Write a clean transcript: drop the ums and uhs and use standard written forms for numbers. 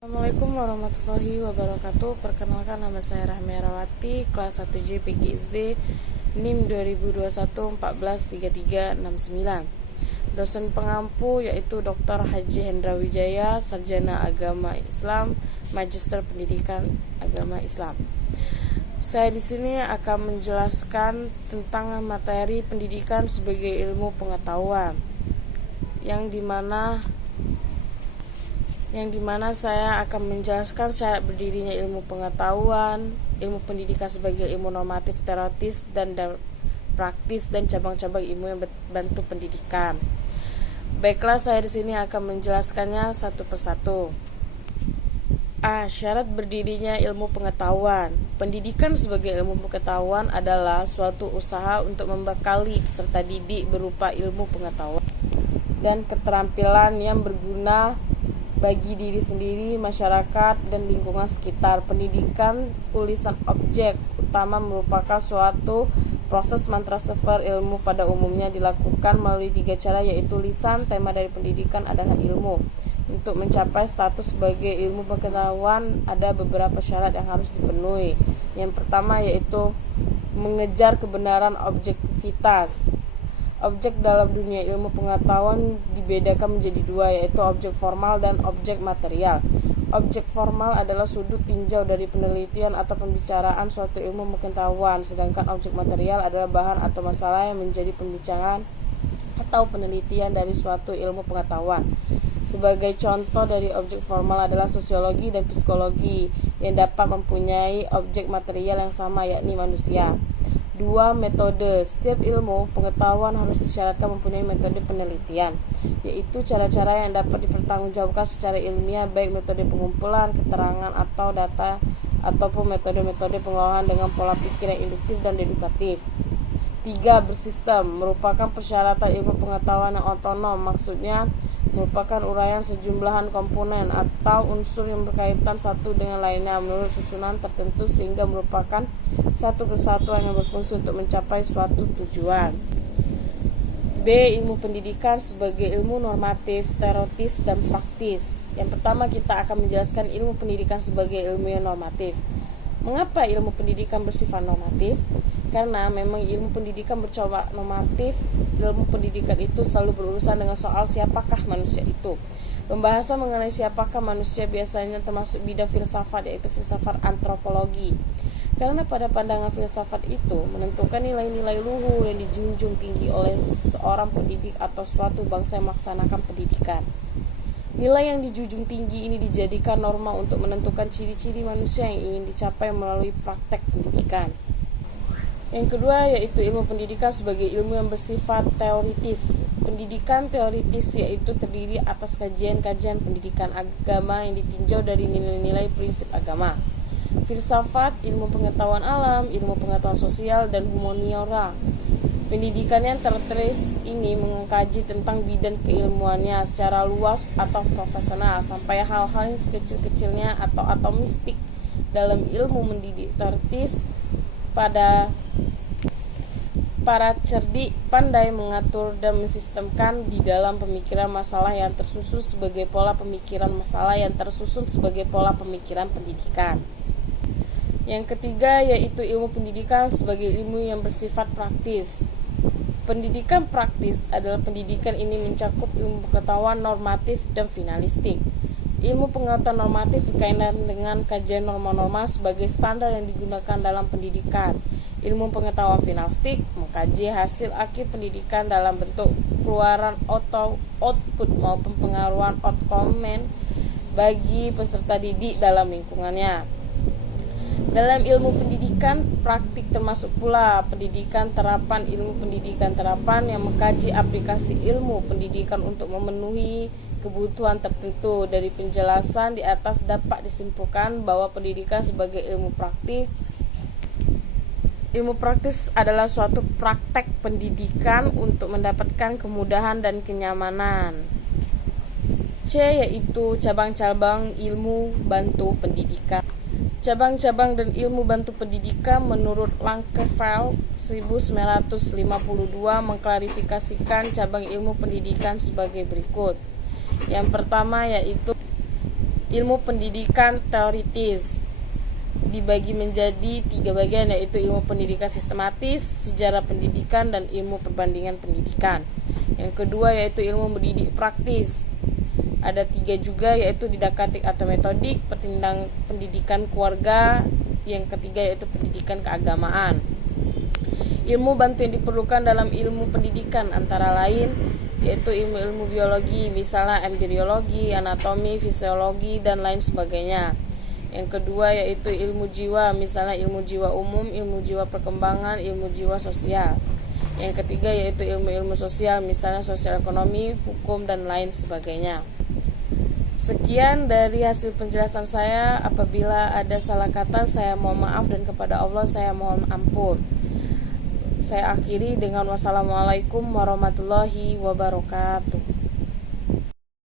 Assalamualaikum warahmatullahi wabarakatuh. Perkenalkan, nama saya Rahmi Arawati, kelas 1J PGSD, NIM 2021-14-3369. Dosen pengampu yaitu Dr. Haji Hendra Wijaya, Sarjana Agama Islam, Magister Pendidikan Agama Islam. Saya di sini akan menjelaskan tentang materi pendidikan sebagai ilmu pengetahuan, yang dimana saya akan menjelaskan syarat berdirinya ilmu pengetahuan, ilmu pendidikan sebagai ilmu normatif teoritis dan praktis, dan cabang-cabang ilmu yang bantu pendidikan. Baiklah, saya di sini akan menjelaskannya satu persatu. A. Syarat berdirinya ilmu pengetahuan. Pendidikan sebagai ilmu pengetahuan adalah suatu usaha untuk membekali peserta didik berupa ilmu pengetahuan dan keterampilan yang berguna bagi diri sendiri, masyarakat, dan lingkungan sekitar. Pendidikan tulisan objek utama merupakan suatu proses mentransfer ilmu pada umumnya dilakukan melalui 3 cara, yaitu lisan. Tema dari pendidikan adalah ilmu. Untuk mencapai status sebagai ilmu pengetahuan ada beberapa syarat yang harus dipenuhi. Yang pertama yaitu mengejar kebenaran objektivitas. Objek dalam dunia ilmu pengetahuan dibedakan menjadi 2, yaitu objek formal dan objek material. Objek formal adalah sudut tinjau dari penelitian atau pembicaraan suatu ilmu pengetahuan, sedangkan objek material adalah bahan atau masalah yang menjadi pembicaraan atau penelitian dari suatu ilmu pengetahuan. Sebagai contoh dari objek formal adalah sosiologi dan psikologi yang dapat mempunyai objek material yang sama, yakni manusia. 2. Metode. Setiap ilmu pengetahuan harus disyaratkan mempunyai metode penelitian, yaitu cara-cara yang dapat dipertanggungjawabkan secara ilmiah, baik metode pengumpulan keterangan atau data ataupun metode-metode pengolahan dengan pola pikir yang induktif dan edukatif. 3. Bersistem. Merupakan persyaratan ilmu pengetahuan yang otonom, maksudnya merupakan uraian sejumlahan komponen atau unsur yang berkaitan satu dengan lainnya menurut susunan tertentu sehingga merupakan satu kesatuan yang berfungsi untuk mencapai suatu tujuan. B. Ilmu pendidikan sebagai ilmu normatif, teoritis, dan praktis. Yang pertama, kita akan menjelaskan ilmu pendidikan sebagai ilmu yang normatif. Mengapa ilmu pendidikan bersifat normatif? Karena memang ilmu pendidikan bercorak normatif. Ilmu pendidikan itu selalu berurusan dengan soal siapakah manusia itu. Pembahasan mengenai siapakah manusia biasanya termasuk bidang filsafat, yaitu filsafat antropologi. Karena pada pandangan filsafat itu menentukan nilai-nilai luhur yang dijunjung tinggi oleh seorang pendidik atau suatu bangsa yang melaksanakan pendidikan. Nilai yang dijunjung tinggi ini dijadikan norma untuk menentukan ciri-ciri manusia yang ingin dicapai melalui praktek pendidikan. Yang kedua yaitu ilmu pendidikan sebagai ilmu yang bersifat teoritis. Pendidikan teoritis yaitu terdiri atas kajian-kajian pendidikan agama yang ditinjau dari nilai-nilai prinsip agama, filsafat, ilmu pengetahuan alam, ilmu pengetahuan sosial, dan humaniora. Pendidikan yang tertulis ini mengkaji tentang bidang keilmuannya secara luas atau profesional sampai hal-hal yang sekecil-kecilnya atau atomistik. Dalam ilmu mendidik teoritis, para cerdik pandai mengatur dan mensistemkan di dalam pemikiran masalah yang tersusun sebagai pola pemikiran pendidikan. Yang ketiga yaitu ilmu pendidikan sebagai ilmu yang bersifat praktis. Pendidikan praktis adalah pendidikan ini mencakup ilmu pengetahuan normatif dan finalistik. Ilmu pengetahuan normatif berkaitan dengan kajian norma-norma sebagai standar yang digunakan dalam pendidikan. Ilmu pengetahuan finalistik mengkaji hasil akhir pendidikan dalam bentuk keluaran atau output maupun pengaruhan outcome bagi peserta didik dalam lingkungannya. Dalam ilmu pendidikan praktik termasuk pula pendidikan terapan. Ilmu pendidikan terapan yang mengkaji aplikasi ilmu pendidikan untuk memenuhi kebutuhan tertentu. Dari penjelasan di atas dapat disimpulkan bahwa pendidikan sebagai ilmu praktis adalah suatu praktek pendidikan untuk mendapatkan kemudahan dan kenyamanan. C yaitu cabang-cabang ilmu bantu pendidikan. Cabang-cabang dan ilmu bantu pendidikan menurut Lankefeld 1952 mengklarifikasikan cabang ilmu pendidikan sebagai berikut. Yang pertama yaitu Ilmu pendidikan teoritis dibagi menjadi 3 bagian, yaitu ilmu pendidikan sistematis, sejarah pendidikan, dan ilmu perbandingan pendidikan. Yang kedua yaitu ilmu mendidik praktis. Ada 3 juga, yaitu didaktik atau metodik, pendidikan keluarga. Yang ketiga yaitu pendidikan keagamaan. Ilmu bantu yang diperlukan dalam ilmu pendidikan antara lain yaitu ilmu biologi, misalnya embriologi, anatomi, fisiologi, dan lain sebagainya. Yang kedua yaitu ilmu jiwa, misalnya ilmu jiwa umum, ilmu jiwa perkembangan, ilmu jiwa sosial. Yang ketiga yaitu ilmu-ilmu sosial, misalnya sosial ekonomi, hukum, dan lain sebagainya. Sekian dari hasil penjelasan saya. Apabila ada salah kata, saya mohon maaf, dan kepada Allah saya mohon ampun. Saya akhiri dengan wassalamualaikum warahmatullahi wabarakatuh.